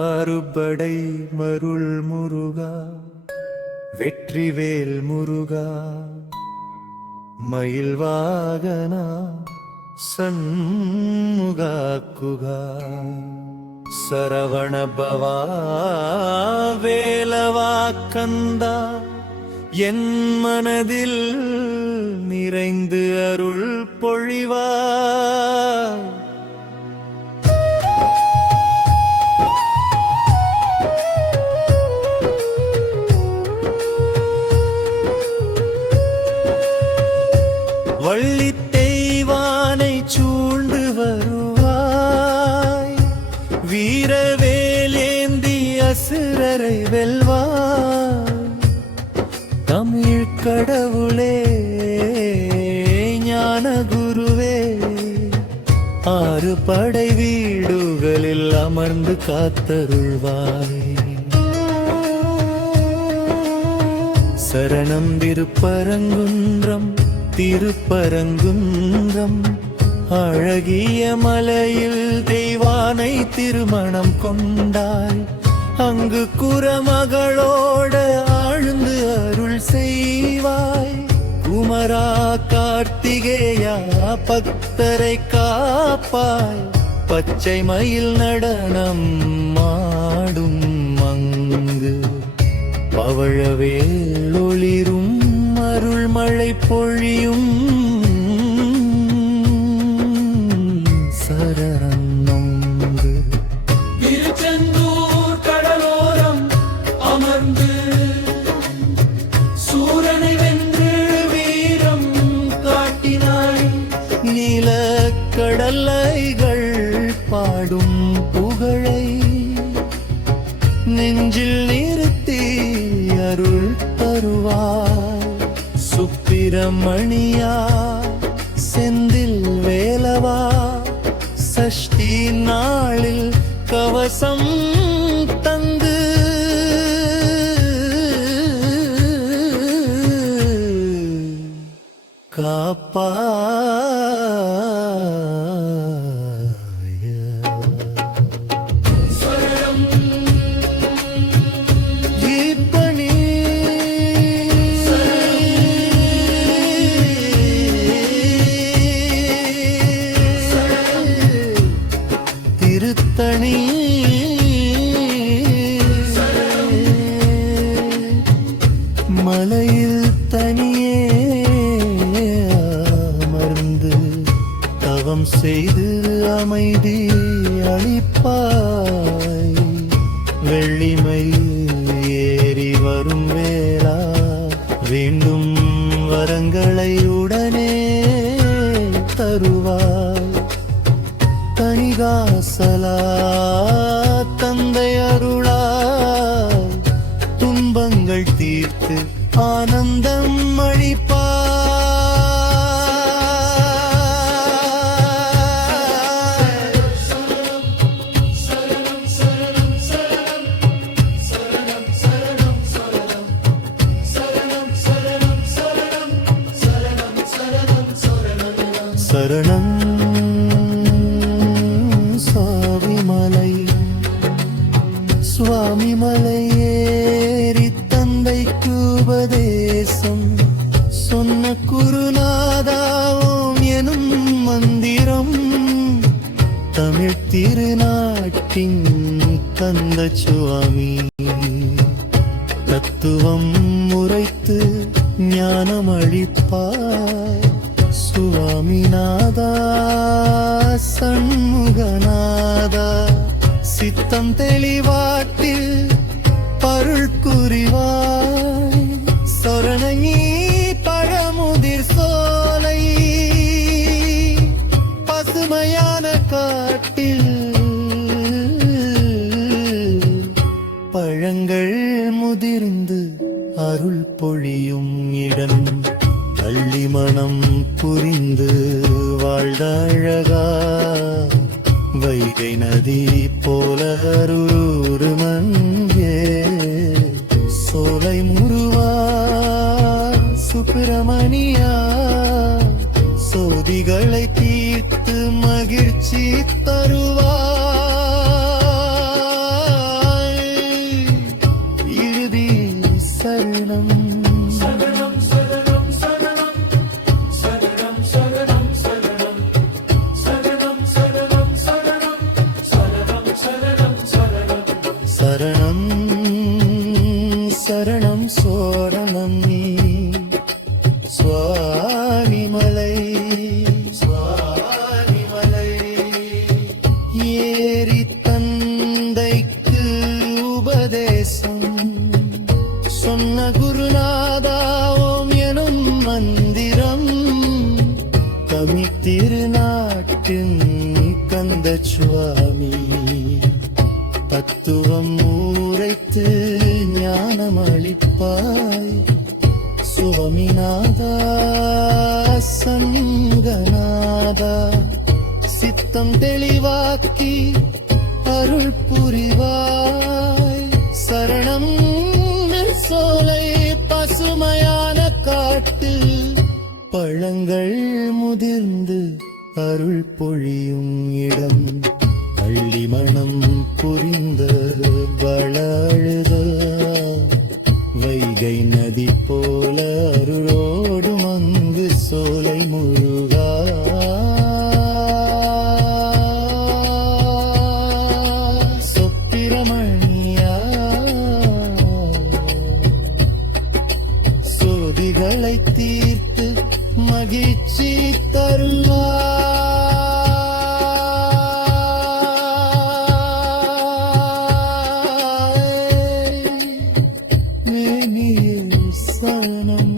ஆறுபடை மருள் முருகா, வெற்றிவேல் முருகா, மயில் வாகனா, சண்முகா குகா, சரவண பவா, வேலவா கந்தா, என் மனதில் நிறைந்து அருள் பொழிவா. வள்ளி தெய்வானை சூழ்ந்து வருவாய், வீரவேலேந்தி அசுரரை வெல்வாய். தமிழ் கடவுளே, ஞான குருவே, ஆறு படை வீடுகளில் அமர்ந்து காத்தருள்வாய். சரணம் திருப்பரங்குன்றம், திருப்பரங்குன்றம், அழகிய மலையில் தெய்வானை திருமணம் கொண்டாய். அங்கு குரமகளோட ஆழ்ந்து அருள் செய்வாய். குமரா கார்த்திகேயா, பக்தரை காப்பாய். பச்சை மயில் நடனம் மாடும் அங்கு, பவழவேல் ஒளிரும் அருள் மழை பொழியும். சரணங்கு திருச்செந்தூர் கடலோரம் அமர்ந்து சூரனை வென்று வீரம் காட்டினாய். நீல கடலைகள் பாடும் புகழை நெஞ்சில் நிறுத்தி அருள் தருவாய். சுப்பிரமணியா, செந்தில் வேலவா, சஷ்டி நாளில் கவசம் தந்து காப்பாய். திருத்தணி மலையில் தனியே அமர்ந்து தவம் செய்து அமைதி அளிப்பாய். வெள்ளிமை ஏறி வரும் வேளா, வேண்டும் வரங்களை உடனே தருவாய். தணிகாசலா, தந்தை அருளா, துன்பங்கள் தீர்த்து ஆனந்தம் அளிப்பாய். சரணம் சுவாமி மலை ஏறி தந்தைக்கு உபதேசம் சொன்ன குருநாதாவோம் எனும் மந்திரம். தமிழ் திருநாட்டின் தந்த சுவாமி தத்துவம் உரைத்து ஞானம் அளிப்பாய். சுவாமிநாதா, சண்முகநாதா, சித்தம் தெளிவாட்டில் பருள் குறிவாய். சொரணி பழமுதிர் சோலை, பசுமையான காட்டில் பழங்கள் முதிர்ந்து அருள் பொழியும் இடம். பள்ளி மனம் புரிந்து வாழ்ந்த அழகா, வைகை நதி போல அரூரு மங்கே. சோலை முருவா, நோய்களை தீர்த்து மகிழ்ச்சி தருவாய். இறுதி சரணம் சரணம் சரணம் சரணம் சரணம் சரணம் சரணம் சரணம் சரணம் சரணம் சரணம் சரணம் சரணம் சரணம் சரணம் சோரணம் நீ சுவாமிமலை சுவாமிமலை ஏரி தந்தைக்கு உபதேசம் சொன்ன குருநாதா ஓம் எனும் மந்திரம் தமிழ் திருநாட்டின் கந்த சுவாமி தத்துவம் உரைத்து ஞானமளிப்பாய் சுவமிநாதா சங்கநாதா சித்தம் தெளிவாக்கி அருள் புரிவாய். சரணம் சோலை பசுமையான காட்டு பழங்கள் முதிர்ந்து அருள் பொழியும் இடம் பள்ளி மனம் புரிந்த வளழுத வைகை நதி போல அருளோடும் அங்கு சோலை முருகா. சொப்பிரமணியா சோதிகளை தீர்த்து மகிழ்ச்சி தருவாய். மேனியே சரணம்